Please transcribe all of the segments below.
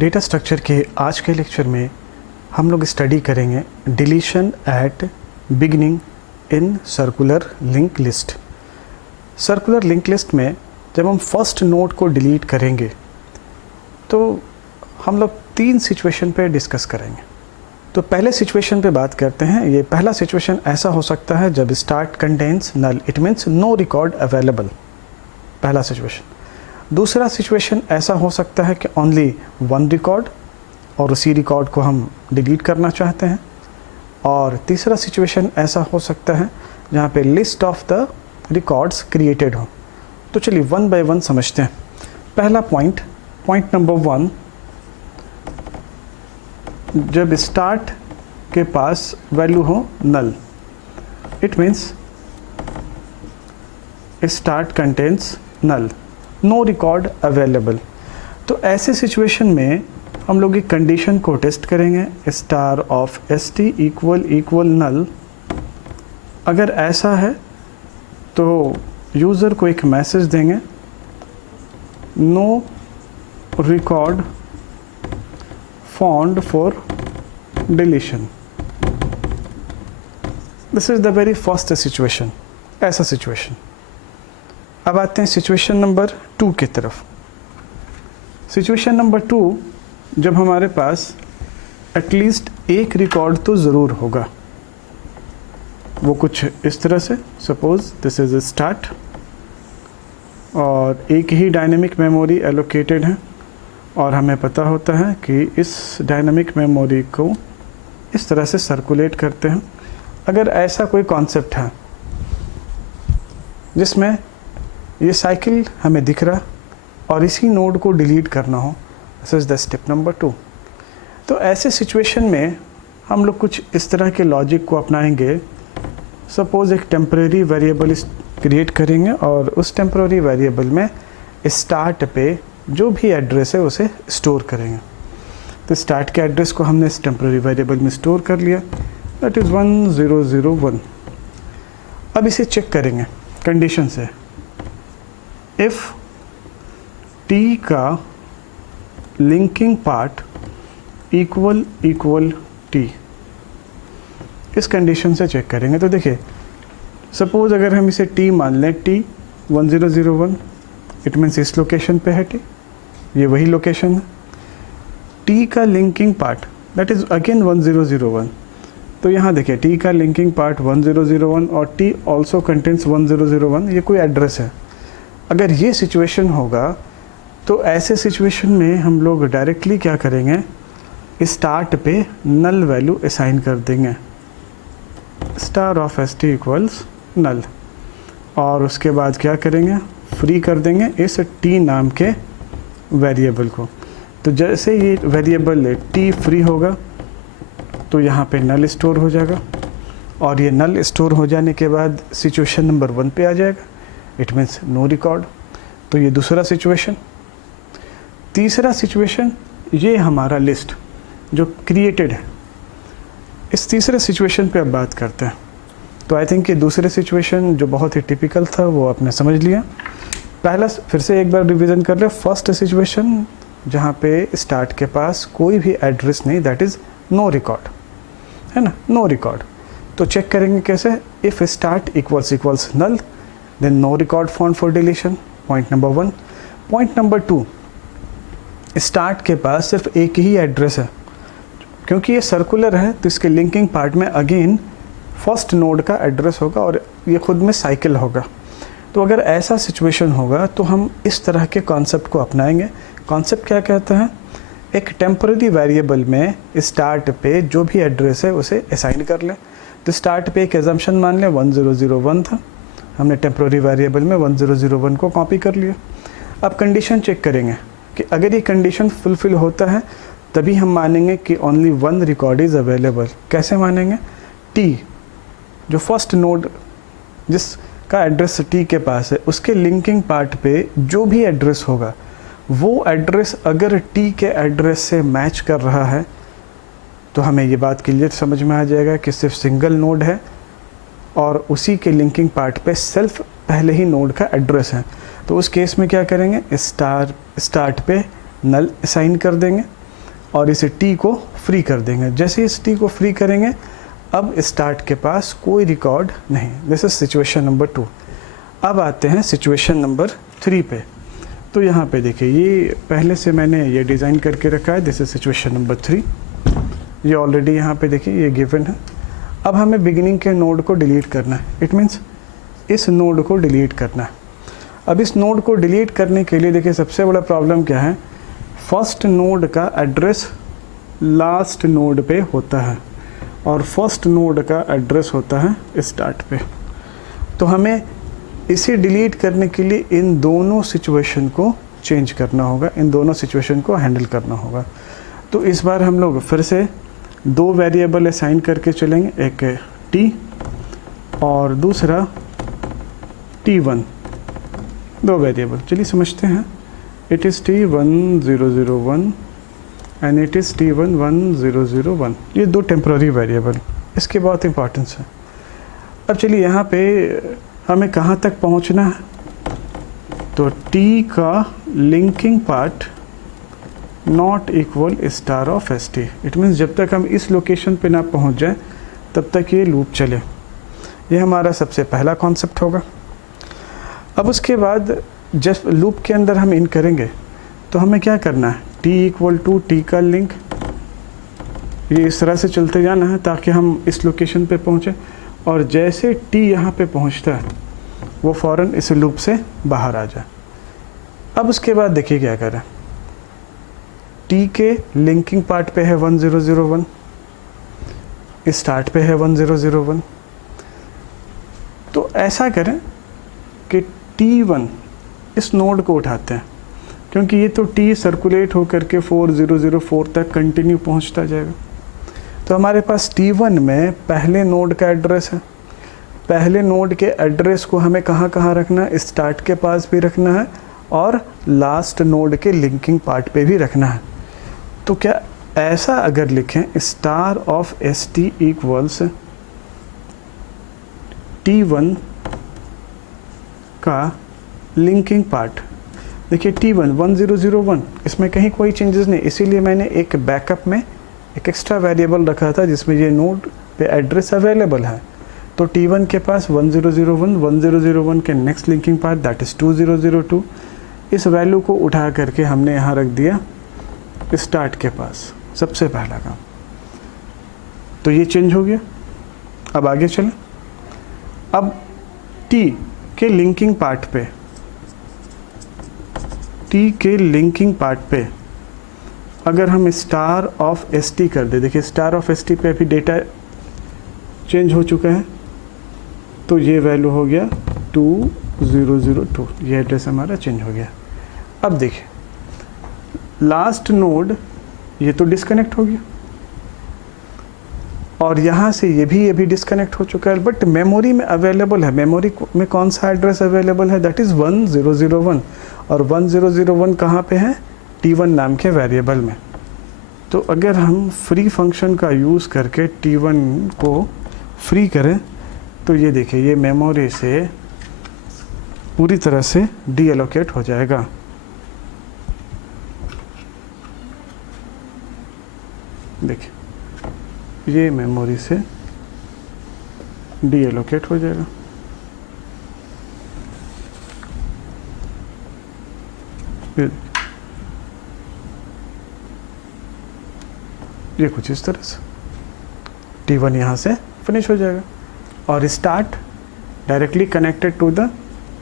Data structure के आज के लेक्चर में हम लोग स्टडी करेंगे deletion at beginning in circular link list. Circular link list में जब हम फर्स्ट नोड को डिलीट करेंगे तो हम लोग 3 सिचुएशन पे डिस्कस करेंगे। तो पहले सिचुएशन पे बात करते हैं। ये पहला सिचुएशन ऐसा हो सकता है जब start contains null, it means no record available, पहला सिचुएशन। दूसरा सिचुएशन ऐसा हो सकता है कि ओनली 1 रिकॉर्ड और उसी रिकॉर्ड को हम डिलीट करना चाहते हैं। और तीसरा सिचुएशन ऐसा हो सकता है जहाँ पे list of the records created हो। तो चलिए 1 बाय 1 समझते हैं। पहला पॉइंट नंबर 1, जब स्टार्ट के पास वैल्यू हो null, it means start contains null, no record available. तो ऐसे सिचुएशन में हम लोग एक कंडीशन को टेस्ट करेंगे, star of S T equal null. अगर ऐसा है तो यूज़र को एक मैसेज देंगे, no record found for deletion. This is the very first situation, ऐसा सिचुएशन। अब आते हैं सिचुएशन नंबर 2 की तरफ। सिचुएशन नंबर 2, जब हमारे पास एटलीस्ट एक रिकॉर्ड तो ज़रूर होगा। वो कुछ इस तरह से, सपोज दिस इज़ स्टार्ट और एक ही डायनेमिक मेमोरी एलोकेटेड है और हमें पता होता है कि इस डायनेमिक मेमोरी को इस तरह से सर्कुलेट करते हैं। अगर ऐसा कोई कॉन्सेप्ट है जिसमें ये साइकिल हमें दिख रहा और इसी नोड को डिलीट करना हो, this is the step number 2। तो ऐसे सिचुएशन में हम लोग कुछ इस तरह के लॉजिक को अपनाएंगे। सपोज़ एक टेम्परेरी वेरिएबल क्रिएट करेंगे और उस टेम्परेरी वेरिएबल में स्टार्ट पे जो भी एड्रेस है उसे स्टोर करेंगे। तो स्टार्ट के एड्रेस को हमने इस टेम्परेरी वेरिएबल में स्टोर कर लिया, दैट इज़ 1001। अब इसे चेक करेंगे कंडीशन से, इफ़ टी का लिंकिंग पार्ट इक्वल टी, इस कंडीशन से चेक करेंगे। तो देखिए, सपोज अगर हम इसे टी मान लें, टी 1001, इट मीन्स इस लोकेशन पे है टी, ये वही लोकेशन है। टी का linking part that is again 1001। तो यहाँ देखिए, टी का लिंकिंग पार्ट 1001 और टी ऑल्सो कंटेन्स 1001, ये कोई एड्रेस है। अगर ये सिचुएशन होगा तो ऐसे सिचुएशन में हम लोग डायरेक्टली क्या करेंगे, स्टार्ट पे नल वैल्यू असाइन कर देंगे, star of S T equals null. और उसके बाद क्या करेंगे, फ्री कर देंगे इस टी नाम के वेरिएबल को। तो जैसे ये वेरिएबल टी फ्री होगा तो यहाँ पे नल स्टोर हो जाएगा और ये नल स्टोर हो जाने के बाद सिचुएशन नंबर 1 पे आ जाएगा, इट मीन्स नो रिकॉर्ड। तो ये दूसरा सिचुएशन। तीसरा सिचुएशन, ये हमारा लिस्ट जो क्रिएटेड है, इस तीसरे सिचुएशन पे अब बात करते हैं। तो आई थिंक ये दूसरे सिचुएशन जो बहुत ही टिपिकल था वो आपने समझ लिया। पहला फिर से एक बार रिवीजन कर ले। फर्स्ट सिचुएशन जहाँ पे स्टार्ट के पास कोई भी एड्रेस नहीं, दैट इज़ नो रिकॉर्ड, है ना, नो रिकॉर्ड। तो चेक करेंगे कैसे, if start equals null then no record found for deletion, point number 1। Point number 2, start के पास सिर्फ एक ही एड्रेस है। क्योंकि ये सर्कुलर है तो इसके लिंकिंग पार्ट में अगेन फर्स्ट नोड का एड्रेस होगा और ये खुद में साइकिल होगा। तो अगर ऐसा सिचुएशन होगा तो हम इस तरह के कॉन्सेप्ट को अपनाएंगे। कॉन्सेप्ट क्या कहता है, एक टेम्परेरी वेरिएबल में स्टार्ट पे जो भी एड्रेस है उसे असाइन कर लें। तो स्टार्ट पे एक एजम्पशन मान लें 1001 था, हमने टेम्परेरी वेरिएबल में 1001 को कॉपी कर लिया। अब कंडीशन चेक करेंगे कि अगर ये कंडीशन फुलफिल होता है तभी हम मानेंगे कि ओनली 1 रिकॉर्ड इज़ अवेलेबल। कैसे मानेंगे, टी जो फर्स्ट नोड जिसका एड्रेस टी के पास है उसके लिंकिंग पार्ट पे जो भी एड्रेस होगा वो एड्रेस अगर टी के एड्रेस से मैच कर रहा है तो हमें ये बात क्लियर समझ में आ जाएगा कि सिर्फ सिंगल नोड है और उसी के लिंकिंग पार्ट पे सेल्फ पहले ही नोड का एड्रेस है। तो उस केस में क्या करेंगे, स्टार्ट पे नल असाइन कर देंगे और इसे टी को फ्री कर देंगे। जैसे इस टी को फ्री करेंगे, अब स्टार्ट के पास कोई रिकॉर्ड नहीं। This is situation number 2। अब आते हैं सिचुएशन नंबर 3 पे। तो यहाँ पे देखिए, ये पहले से मैंने ये डिज़ाइन करके रखा है। This is situation number 3। ये ऑलरेडी यहाँ पे देखिए ये गिवन है। अब हमें बिगिनिंग के नोड को डिलीट करना है। इट मीन्स इस नोड को डिलीट करना है। अब इस नोड को डिलीट करने के लिए देखिए सबसे बड़ा प्रॉब्लम क्या है, फर्स्ट नोड का एड्रेस लास्ट नोड पे होता है और फर्स्ट नोड का एड्रेस होता है स्टार्ट पे। तो हमें इसे डिलीट करने के लिए इन दोनों सिचुएशन को चेंज करना होगा, इन दोनों सिचुएशन को हैंडल करना होगा। तो इस बार हम लोग फिर से 2 वेरिएबल असाइन करके चलेंगे, एक t और दूसरा t1, 2 वेरिएबल। चलिए समझते हैं। It is t1001 and it is t111001। ये 2 टेम्प्ररी वेरिएबल, इसके बहुत इंपॉर्टेंस है। अब चलिए यहाँ पे हमें कहाँ तक पहुँचना है, तो t का linking part not equal star of S T. It means जब तक हम इस लोकेशन पे ना पहुँच जाए तब तक ये लूप चले। ये हमारा सबसे पहला कॉन्सेप्ट होगा। अब उसके बाद जब लूप के अंदर हम इन करेंगे तो हमें क्या करना है, t इक्वल टू टी का लिंक, ये इस तरह से चलते जाना है ताकि हम इस लोकेशन पे पहुँचें। और जैसे t यहाँ पे पहुँचता है वो फ़ौरन इस लूप से बाहर आ जाए। अब उसके बाद देखिए क्या करें, t के लिंकिंग पार्ट पे है 1001, स्टार्ट पे है 1001। तो ऐसा करें कि t1 इस नोड को उठाते हैं, क्योंकि ये तो t सर्कुलेट होकर के 4004 तक कंटिन्यू पहुंचता जाएगा। तो हमारे पास t1 में पहले नोड का एड्रेस है। पहले नोड के एड्रेस को हमें कहाँ कहाँ रखना है, स्टार्ट के पास भी रखना है और लास्ट नोड के लिंकिंग पार्ट पे भी रखना है। तो क्या ऐसा अगर लिखें, star of S T equals t1 का लिंकिंग पार्ट। देखिए t1 1001, इसमें कहीं कोई चेंजेस नहीं, इसीलिए मैंने एक बैकअप में एक एक्स्ट्रा वेरिएबल रखा था जिसमें ये नोड पे एड्रेस अवेलेबल है। तो t1 के पास 1001, 1001 के next linking part that is 2002, इस वैल्यू को उठा करके हमने यहाँ रख दिया स्टार्ट के पास, सबसे पहला काम। तो ये चेंज हो गया। अब आगे चलें। अब t के लिंकिंग पार्ट पे, t के लिंकिंग पार्ट पे अगर हम स्टार ऑफ एस टी कर दे, देखिए स्टार ऑफ एस टी पे अभी डेटा चेंज हो चुका है, तो ये वैल्यू हो गया 2002, ये एड्रेस हमारा चेंज हो गया। अब देखिए लास्ट नोड ये तो डिस्कनेक्ट हो गया और यहाँ से ये भी डिस्कनेक्ट हो चुका है, बट मेमोरी में अवेलेबल है। मेमोरी में कौन सा एड्रेस अवेलेबल है, दैट इज़ 1001, और 1001 कहाँ पे है, t1 नाम के वेरिएबल में। तो अगर हम फ्री फंक्शन का यूज़ करके t1 को फ्री करें तो ये देखिए ये मेमोरी से पूरी तरह से डी एलोकेट हो जाएगा। देखिए ये मेमोरी से डी एलोकेट हो जाएगा। ये कुछ इस तरह से t1 यहाँ से फिनिश हो जाएगा और start directly connected to the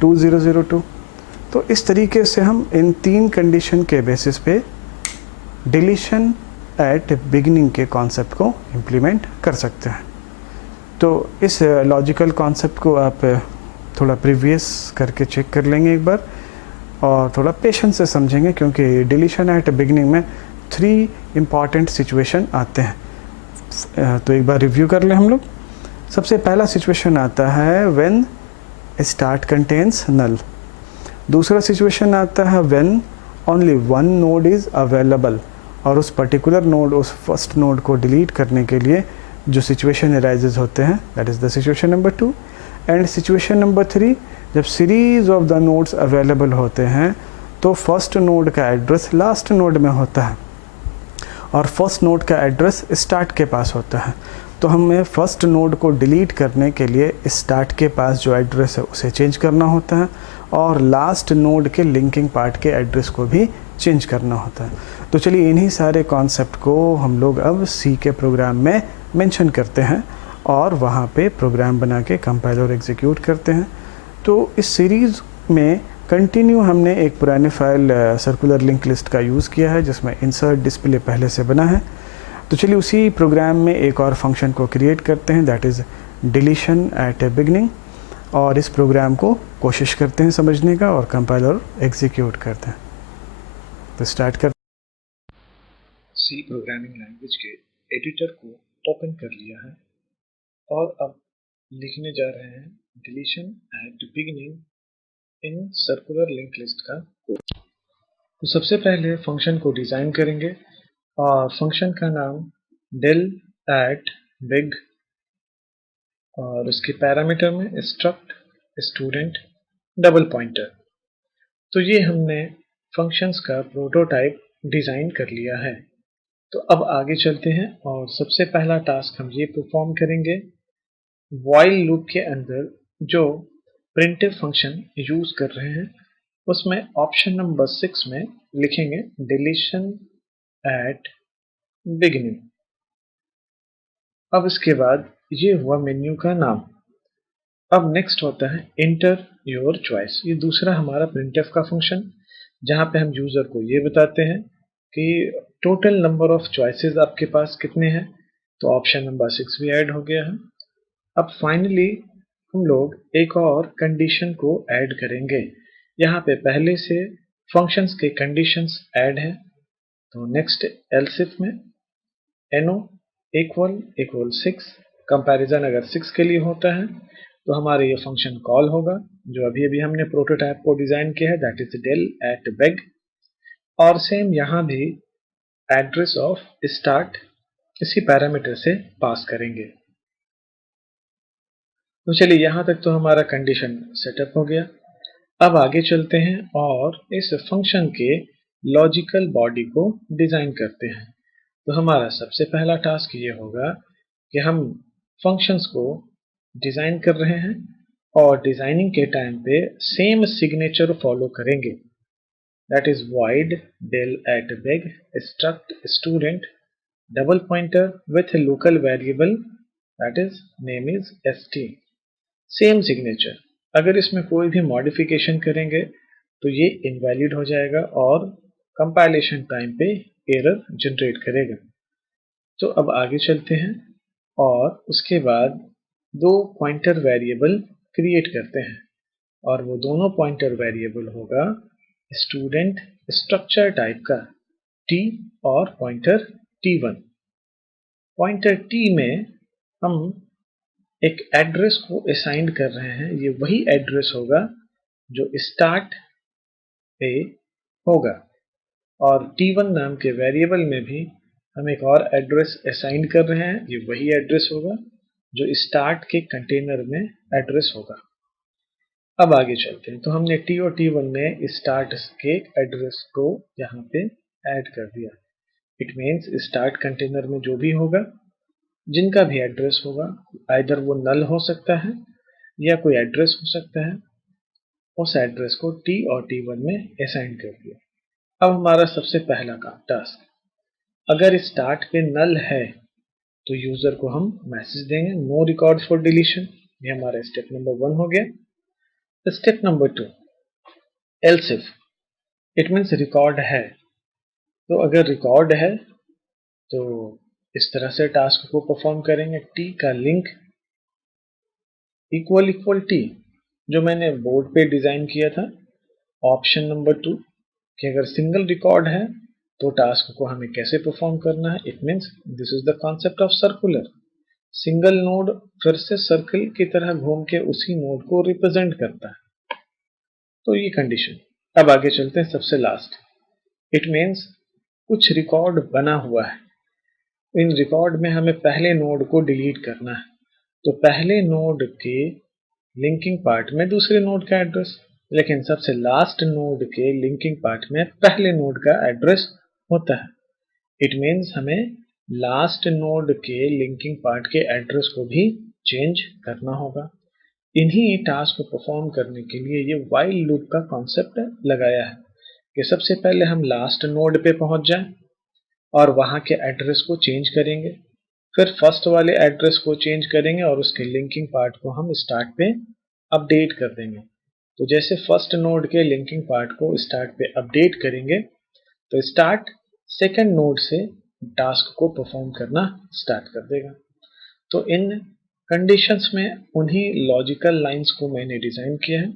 2002। तो इस तरीके से हम इन 3 कंडीशन के बेसिस पे डिलीशन एट बिगिनिंग के कॉन्सेप्ट को इम्प्लीमेंट कर सकते हैं। तो इस लॉजिकल कॉन्सेप्ट को आप थोड़ा प्रीवियस करके चेक कर लेंगे एक बार और थोड़ा पेशेंस से समझेंगे, क्योंकि डिलीशन एट बिगिनिंग में 3 इम्पॉर्टेंट सिचुएशन आते हैं। तो एक बार रिव्यू कर लें हम लोग। सबसे पहला सिचुएशन आता है व्हेन स्टार्ट कंटेन्स नल। दूसरा सिचुएशन आता है when only 1 node is available, और उस पर्टिकुलर नोड, उस फर्स्ट नोड को डिलीट करने के लिए जो सिचुएशन अराइजेज होते हैं, that is the situation number 2। And situation number 3, जब series of the nodes available होते हैं तो फर्स्ट नोड का एड्रेस लास्ट नोड में होता है और फर्स्ट नोड का एड्रेस स्टार्ट के पास होता है। तो हमें फर्स्ट नोड को डिलीट करने के लिए स्टार्ट के पास जो एड्रेस है उसे चेंज करना होता है और लास्ट नोड के लिंकिंग पार्ट के एड्रेस को भी चेंज करना होता है। तो चलिए इन्हीं सारे कॉन्सेप्ट को हम लोग अब सी के प्रोग्राम में मेंशन करते हैं और वहाँ पे प्रोग्राम बना के कंपाइल और एग्जीक्यूट करते हैं। तो इस सीरीज़ में कंटिन्यू हमने एक पुराने फाइल सर्कुलर लिंक लिस्ट का यूज़ किया है जिसमें इंसर्ट डिस्प्ले पहले से बना है। तो चलिए उसी प्रोग्राम में एक और फंक्शन को क्रिएट करते हैं, that is deletion at beginning, और इस प्रोग्राम को कोशिश करते हैं समझने का और कंपाइल और एग्जीक्यूट करते हैं। तो स्टार्ट कर सी प्रोग्रामिंग लैंग्वेज के एडिटर को ओपन कर लिया है और अब लिखने जा रहे हैं deletion at beginning in circular link list का कोड। तो सबसे पहले फंक्शन को डिजाइन करेंगे और फंक्शन का नाम del at big और उसके पैरामीटर में स्ट्रक्ट स्टूडेंट डबल पॉइंटर। तो ये हमने फंक्शंस का प्रोटोटाइप डिजाइन कर लिया है। तो अब आगे चलते हैं और सबसे पहला टास्क हम ये परफॉर्म करेंगे, व्हाइल लूप के अंदर जो प्रिंटफ फंक्शन यूज कर रहे हैं उसमें ऑप्शन नंबर 6 में लिखेंगे डिलीशन एट बिगिनिंग। अब इसके बाद ये हुआ मेन्यू का नाम। अब नेक्स्ट होता है इंटर योर चॉइस, ये दूसरा हमारा प्रिंटफ का फंक्शन जहां पे हम यूजर को ये बताते हैं कि टोटल नंबर ऑफ चॉइसेस आपके पास कितने हैं। तो ऑप्शन नंबर 6 भी ऐड हो गया है। अब फाइनली हम लोग एक और कंडीशन को ऐड करेंगे। यहाँ पे पहले से फंक्शंस के कंडीशंस ऐड हैं। तो नेक्स्ट एल्स इफ में नो इक्वल 6, कंपैरिजन अगर 6 के लिए होता है तो हमारे ये फंक्शन कॉल होगा जो अभी अभी हमने प्रोटोटाइप को डिजाइन किया है, that is del at beg। और सेम यहाँ भी एड्रेस ऑफ स्टार्ट इसी पैरामीटर से पास करेंगे। तो चलिए यहाँ तक तो हमारा कंडीशन सेटअप हो गया। अब आगे चलते हैं और इस फंक्शन के लॉजिकल बॉडी को डिजाइन करते हैं। तो हमारा सबसे पहला टास्क ये होगा कि हम फंक्शंस को डिजाइन कर रहे हैं और डिजाइनिंग के टाइम पे सेम सिग्नेचर फॉलो करेंगे, that is void del at beg struct student double pointer with local variable that is name is st। Same signature, अगर इसमें कोई भी मॉडिफिकेशन करेंगे तो ये इनवैलिड हो जाएगा और कंपाइलेशन टाइम पे एरर जनरेट करेगा। तो अब आगे चलते हैं और उसके बाद दो पॉइंटर वेरिएबल क्रिएट करते हैं और वो दोनों पॉइंटर वेरिएबल होगा स्टूडेंट स्ट्रक्चर टाइप का t और पॉइंटर t1। पॉइंटर t में हम एक एड्रेस को असाइन कर रहे हैं, ये वही एड्रेस होगा जो स्टार्ट पे होगा। और t1 नाम के वेरिएबल में भी हम एक और एड्रेस असाइन कर रहे हैं, ये वही एड्रेस होगा जो स्टार्ट के कंटेनर में एड्रेस होगा। अब आगे चलते हैं। तो हमने t और t1 में स्टार्ट के एड्रेस को यहाँ पे ऐड कर दिया। इट मीन्स स्टार्ट कंटेनर में जो भी होगा, जिनका भी एड्रेस होगा, आइदर वो नल हो सकता है या कोई एड्रेस हो सकता है, उस एड्रेस को t और t1 में असाइन कर दिया। अब हमारा सबसे पहला काम टास्क, अगर स्टार्ट पे नल है तो यूजर को हम मैसेज देंगे नो रिकॉर्ड फॉर डिलीशन। ये हमारा स्टेप नंबर 1 हो गया। Step number 2 else if, it means record है। तो अगर रिकॉर्ड है तो इस तरह से टास्क को परफॉर्म करेंगे, t का लिंक इक्वल t जो मैंने बोर्ड पे डिजाइन किया था। ऑप्शन नंबर 2 कि अगर सिंगल रिकॉर्ड है तो टास्क को हमें कैसे परफॉर्म करना है। It means this is the concept of circular, single node फिर से सर्कल की तरह घूम के उसी नोड को रिप्रेजेंट करता है। तो ये कंडीशन। अब आगे चलते हैं सबसे लास्ट, इट मीन्स कुछ रिकॉर्ड बना हुआ है, इन रिकॉर्ड में हमें पहले नोड को डिलीट करना है। तो पहले नोड के लिंकिंग पार्ट में दूसरे नोड का एड्रेस, लेकिन सबसे लास्ट नोड के लिंकिंग पार्ट में पहले नोड का एड्रेस होता है। इट मीन्स हमें लास्ट नोड के लिंकिंग पार्ट के एड्रेस को भी चेंज करना होगा। इन्हीं टास्क को परफॉर्म करने के लिए ये व्हाइल लूप का कॉन्सेप्ट लगाया है कि सबसे पहले हम लास्ट नोड पे पहुंच जाएं और वहां के एड्रेस को चेंज करेंगे, फिर फर्स्ट वाले एड्रेस को चेंज करेंगे और उसके लिंकिंग पार्ट को हम स्टार्ट पे अपडेट कर देंगे। तो जैसे फर्स्ट नोड के लिंकिंग पार्ट को स्टार्ट पे अपडेट करेंगे तो स्टार्ट सेकंड नोड से टास्क को परफॉर्म करना स्टार्ट कर देगा। तो इन कंडीशंस में उन्हीं लॉजिकल लाइंस को मैंने डिजाइन किया है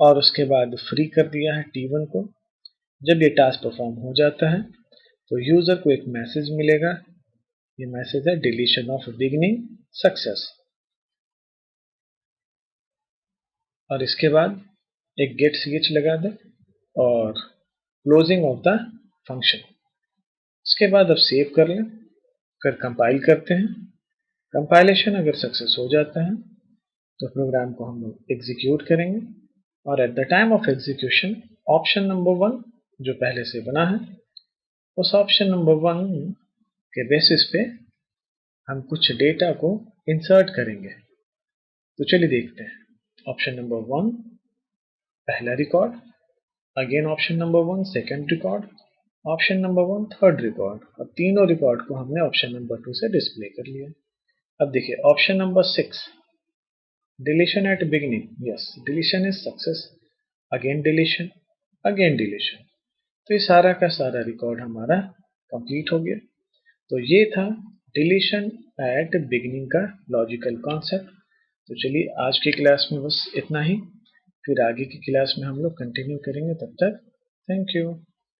और उसके बाद फ्री कर दिया है T1 को। जब ये टास्क परफॉर्म हो जाता है तो यूजर को एक मैसेज मिलेगा, ये मैसेज है डिलीशन ऑफ बिगिनिंग सक्सेस, और इसके बाद एक गेट ch लगा दे और क्लोजिंग ऑफ द फंक्शन। इसके बाद अब सेव कर लें, फिर कंपाइल करते हैं। कंपाइलेशन अगर सक्सेस हो जाता है तो प्रोग्राम को हम लोग एग्जीक्यूट करेंगे और at the time of execution option number 1 जो पहले से बना है उस ऑप्शन नंबर 1 के बेसिस पे हम कुछ डेटा को इंसर्ट करेंगे। तो चलिए देखते हैं। ऑप्शन नंबर 1 पहला record, again option number 1 second record, option number 1 third record, और तीनों रिकॉर्ड को हमने ऑप्शन नंबर 2 से डिस्प्ले कर लिया। अब देखिए option number 6 deletion at beginning, yes deletion is success, again deletion, again deletion. तो ये सारा का सारा रिकॉर्ड हमारा कंप्लीट हो गया। तो ये था डिलीशन एट बिगिनिंग का लॉजिकल कॉन्सेप्ट। तो चलिए आज की क्लास में बस इतना ही, फिर आगे की क्लास में हम लोग कंटिन्यू करेंगे। तब तक थैंक यू।